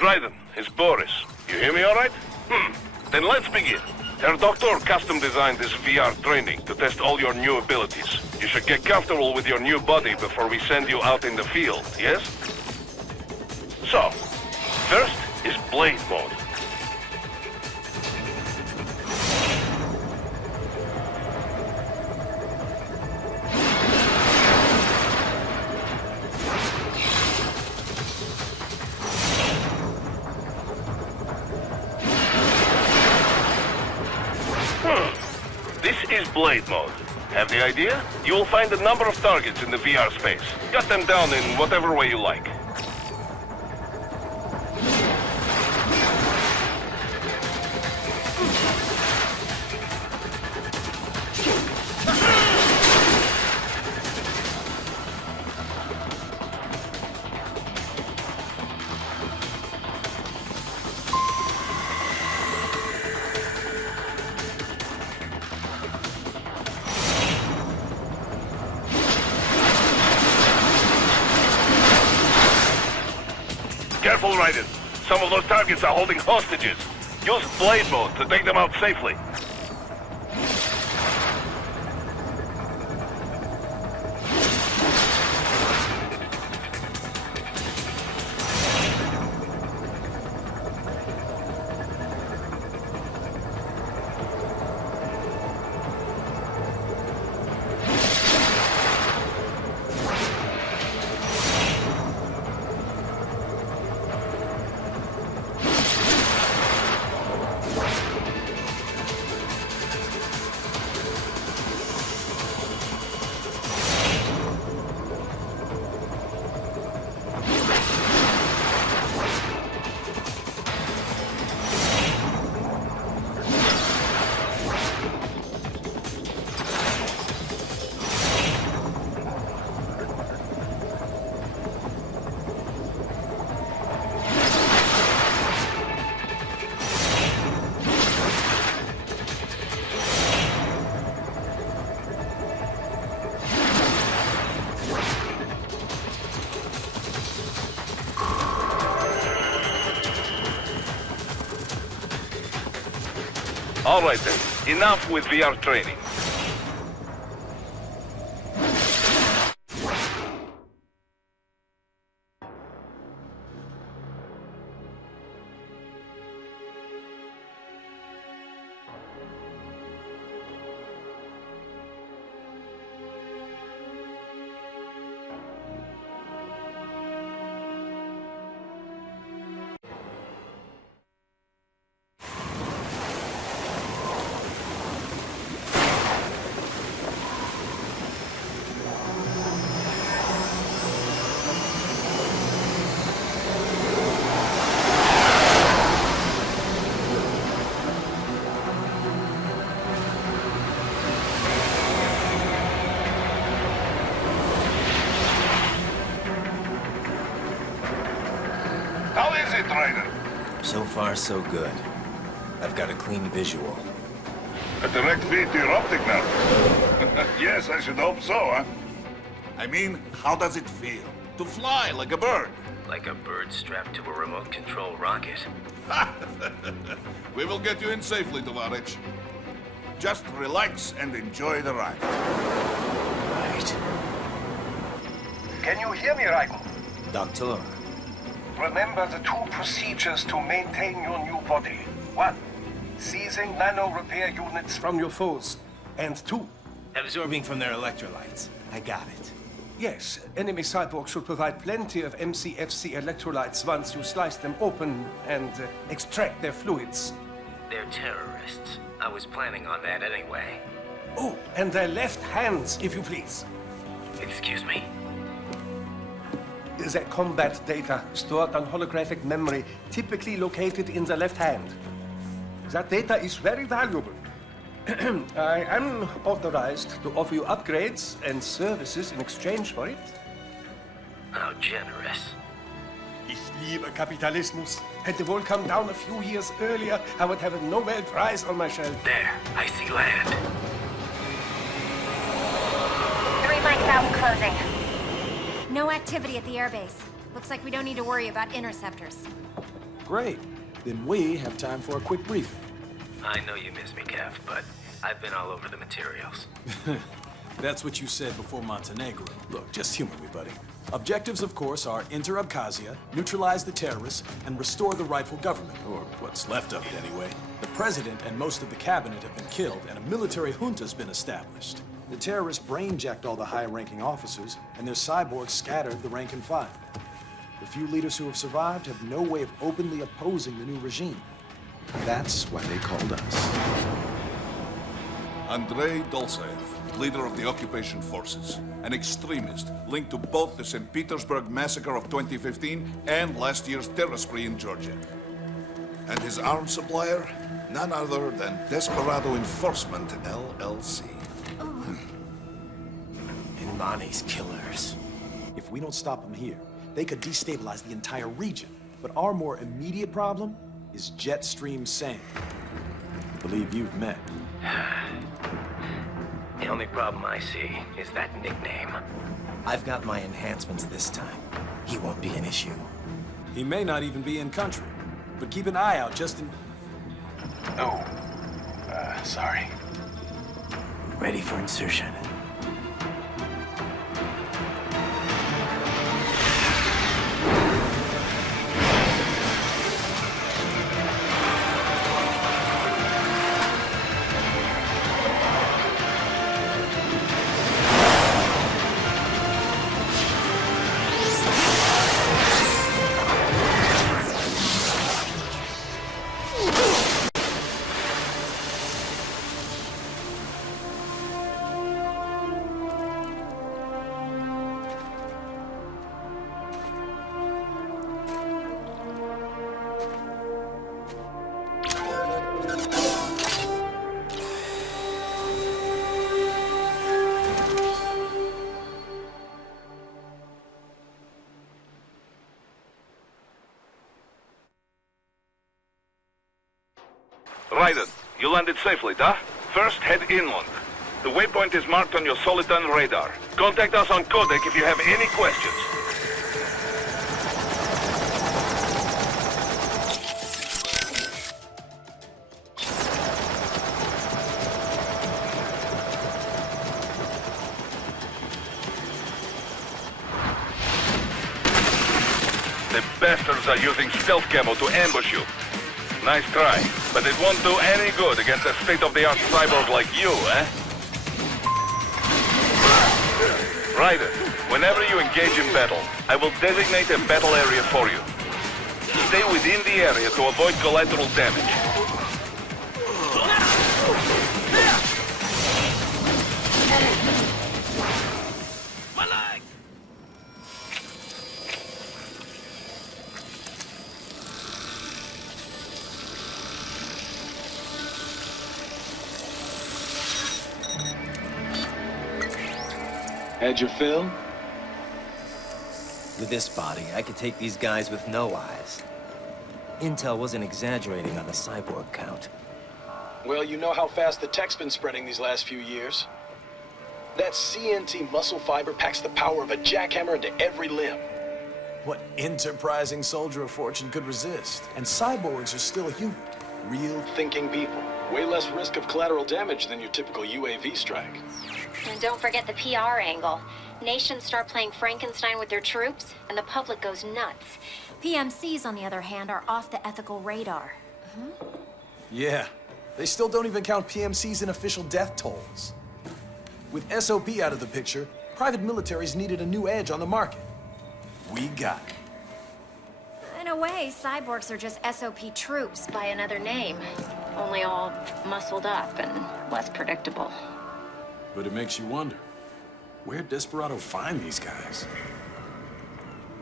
Dryden, it's Boris. You hear me all right? Then let's begin. Herr Doctor custom designed this VR training to test all your new abilities. You should get comfortable with your new body before we send you out in the field, yes? So, first is Blade Mode. This is Blade Mode. Have the idea? You will find a number of targets in the VR space. Cut them down in whatever way you like. Careful, Raiden. Some of those targets are holding hostages. Use Blade Mode to take them out safely. All right then, enough with VR training. How is it, Ryder? So far, so good. I've got a clean visual. A direct feed to your optic now. Yes, I should hope so, huh? I mean, how does it feel? To fly like a bird? Like a bird strapped to a remote control rocket. We will get you in safely, Tovarich. Just relax and enjoy the ride. Right. Can you hear me, Raiden? Doctor. Remember the two procedures to maintain your new body. 1. Seizing nano-repair units from your foes. And 2. Absorbing from their electrolytes. I got it. Yes, enemy cyborgs should provide plenty of MCFC electrolytes once you slice them open and extract their fluids. They're terrorists. I was planning on that anyway. Oh, and their left hands, if you please. Excuse me? The combat data stored on holographic memory, typically located in the left hand. That data is very valuable. I am authorized to offer you upgrades and services in exchange for it. How generous. Ich liebe Kapitalismus. Hätte wohl come down a few years earlier, I would have a Nobel Prize on my shelf. There, I see land. 3 mics out and closing. No activity at the airbase. Looks like we don't need to worry about interceptors. Great. Then we have time for a quick briefing. I know you miss me, Kev, but I've been all over the materials. That's what you said before Montenegro. Look, just humor me, buddy. Objectives, of course, are enter Abkhazia, neutralize the terrorists, and restore the rightful government, or what's left of it anyway. The president and most of the cabinet have been killed, and a military junta's been established. The terrorists brain-jacked all the high-ranking officers, and their cyborgs scattered the rank and file. The few leaders who have survived have no way of openly opposing the new regime. That's why they called us. Andrei Dolzaev, leader of the occupation forces, an extremist linked to both the St. Petersburg massacre of 2015 and last year's terror spree in Georgia. And his arms supplier, none other than Desperado Enforcement, LLC. Ilmani's killers. If we don't stop them here, they could destabilize the entire region. But our more immediate problem is Jetstream Sam. I believe you've met. The only problem I see is that nickname. I've got my enhancements this time. He won't be an issue. He may not even be in country, but keep an eye out just in... Oh, sorry. Ready for insertion. Raiden, you landed safely, da? First, head inland. The waypoint is marked on your Soliton radar. Contact us on Codec if you have any questions. The bastards are using stealth camo to ambush you. Nice try, but it won't do any good against a state-of-the-art cyborg like you, eh? Ryder, whenever you engage in battle, I will designate a battle area for you. Stay within the area to avoid collateral damage. Had your fill? With this body, I could take these guys with no eyes. Intel wasn't exaggerating on the cyborg count. Well, you know how fast the tech's been spreading these last few years. That CNT muscle fiber packs the power of a jackhammer into every limb. What enterprising soldier of fortune could resist? And cyborgs are still human. Real Thinking people. Way less risk of collateral damage than your typical UAV strike. And don't forget the PR angle. Nations start playing Frankenstein with their troops, and the public goes nuts. PMCs, on the other hand, are off the ethical radar. Yeah. They still don't even count PMCs in official death tolls. With SOP out of the picture, private militaries needed a new edge on the market. We got it. In a way, cyborgs are just SOP troops by another name. Only all muscled up and less predictable. But it makes you wonder, where'd Desperado find these guys?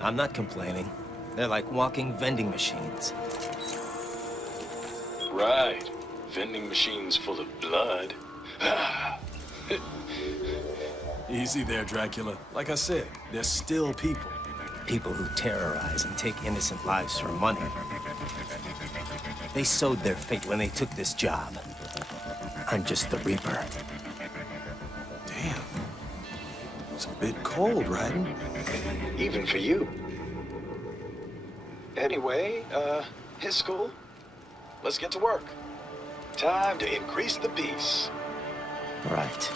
I'm not complaining. They're like walking vending machines. Right. Vending machines full of blood. Easy there, Dracula. Like I said, they're still people. People who terrorize and take innocent lives for money. They sowed their fate when they took this job. I'm just the Reaper. Damn. It's a bit cold, Raiden. Even for you. Anyway, It's cool. Let's get to work. Time to increase the peace. Right.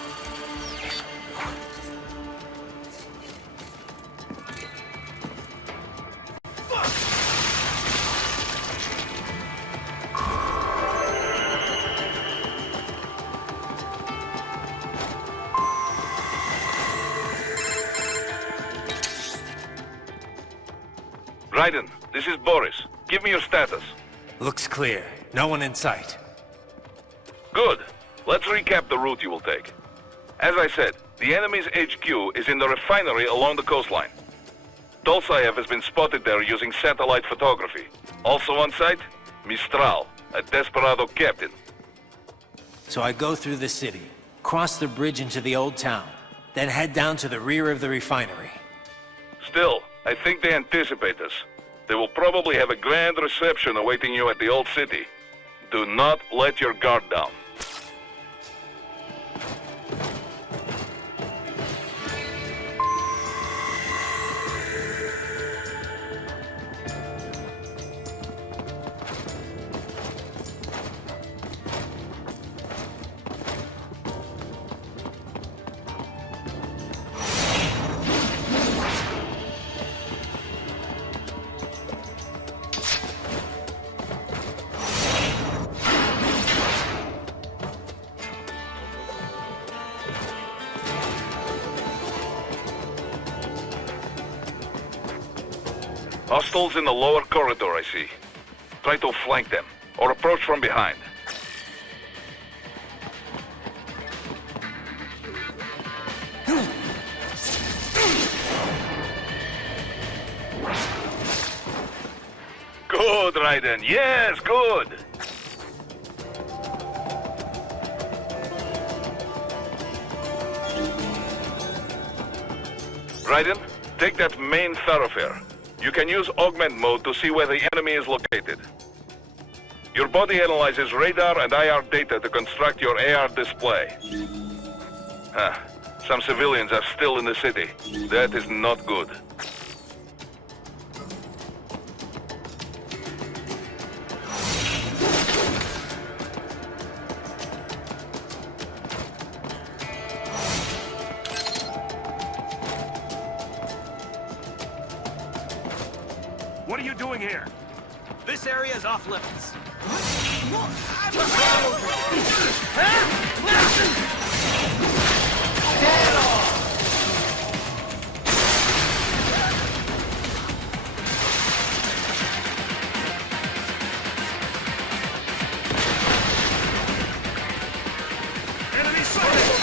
Raiden, this is Boris. Give me your status. Looks clear. No one in sight. Good. Let's recap the route you will take. As I said, the enemy's HQ is in the refinery along the coastline. Dolsaev has been spotted there using satellite photography. Also on site, Mistral, a desperado captain. So I go through the city, cross the bridge into the old town, then head down to the rear of the refinery. Still, I think they anticipate us. They will probably have a grand reception awaiting you at the old city. Do not let your guard down. Hostiles in the lower corridor, I see. Try to flank them, or approach from behind. Good, Raiden. Yes, good. Raiden, take that main thoroughfare. You can use augment mode to see where the enemy is located. Your body analyzes radar and IR data to construct your AR display. Some civilians are still in the city. That is not good. What are you doing here? This area is off limits. Enemy sighted!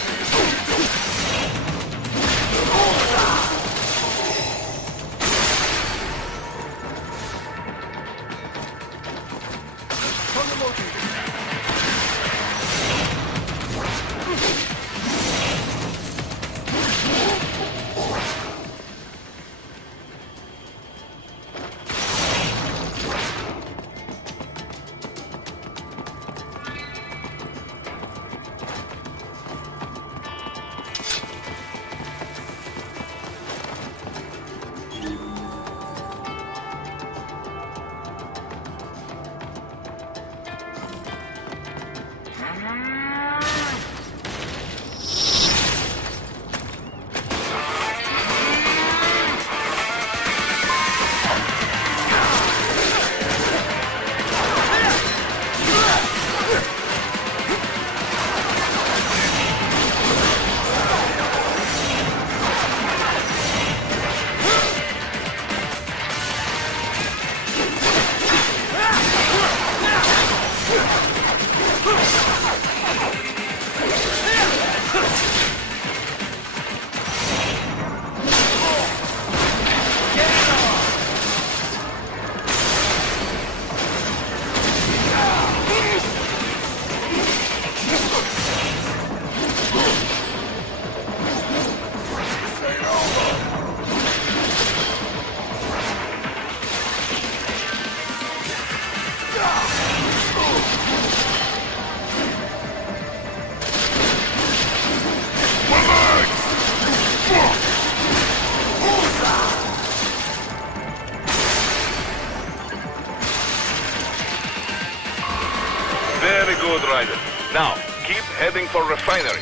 sighted. Now, keep heading for refinery.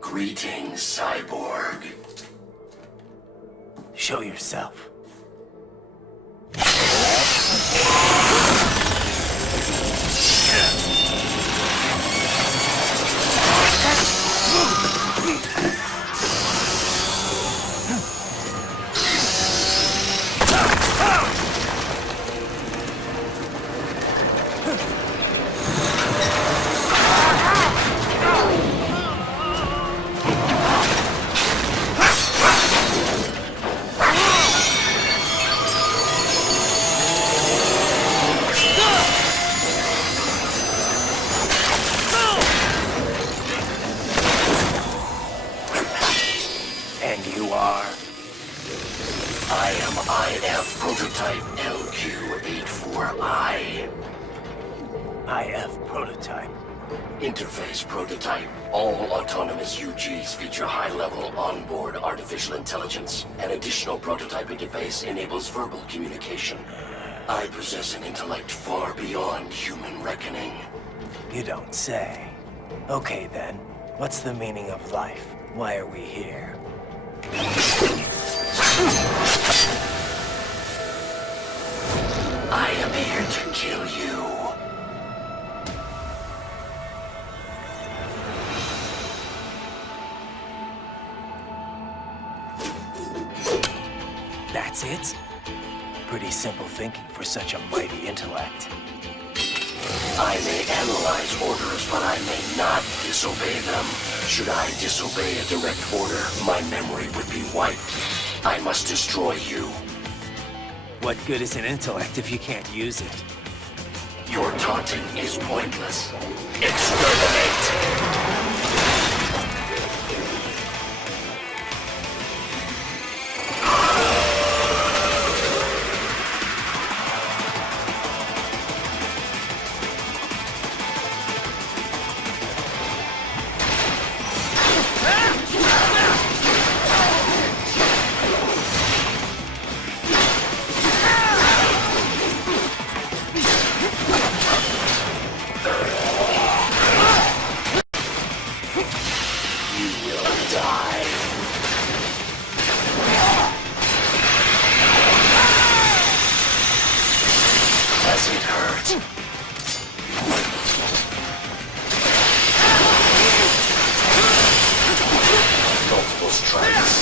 Greetings, cyborg. Show yourself. I am IF Prototype LQ84I. IF Prototype. Interface Prototype. All autonomous UGs feature high-level onboard artificial intelligence. An additional prototype interface enables verbal communication. I possess an intellect far beyond human reckoning. You don't say. Okay then, what's the meaning of life? Why are we here? I am here to kill you. That's it? Pretty simple thinking for such a mighty intellect. I may analyze orders, but I may not disobey them. Should I disobey a direct order, my memory would be wiped. I must destroy you. What good is an intellect if you can't use it? Your taunting is pointless. Exterminate! Does it hurt? Multiple strikes.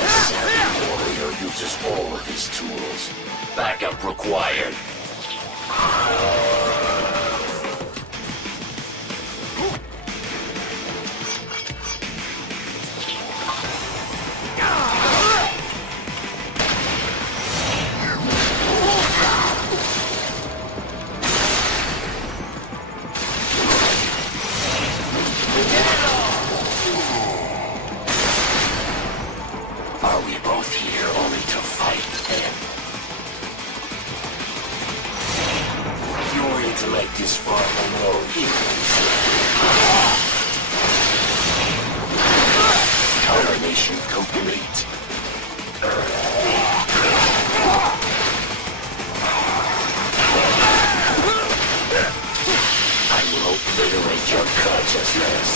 A savvy warrior uses all of his tools. Backup required. Are we both here only to fight then? Your intellect is far below yours. Combination complete. I will obliterate your consciousness.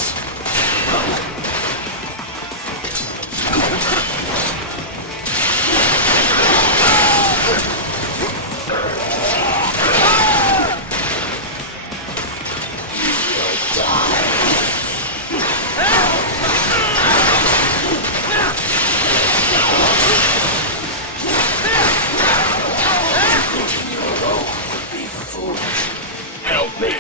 Help me!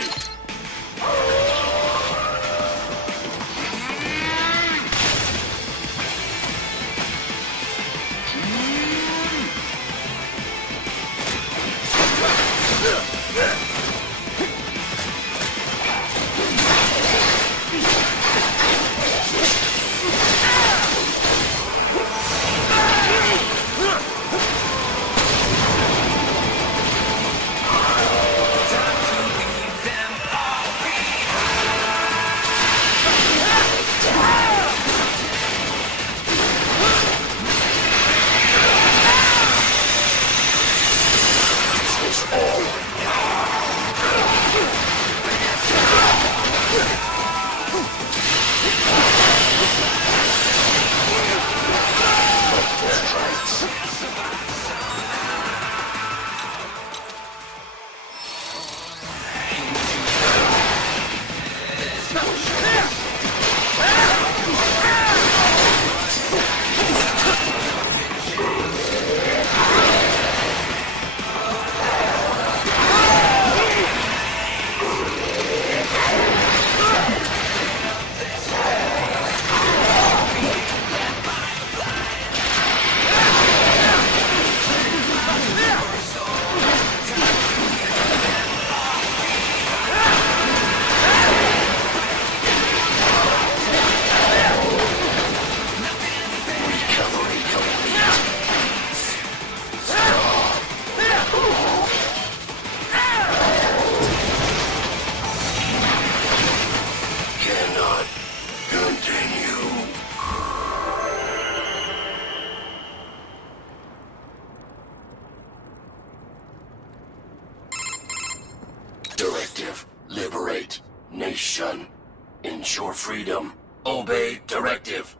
for freedom. Obey directive.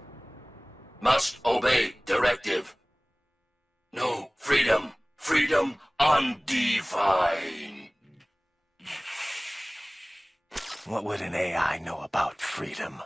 Must obey directive. No freedom. Freedom undefined. What would an AI know about freedom?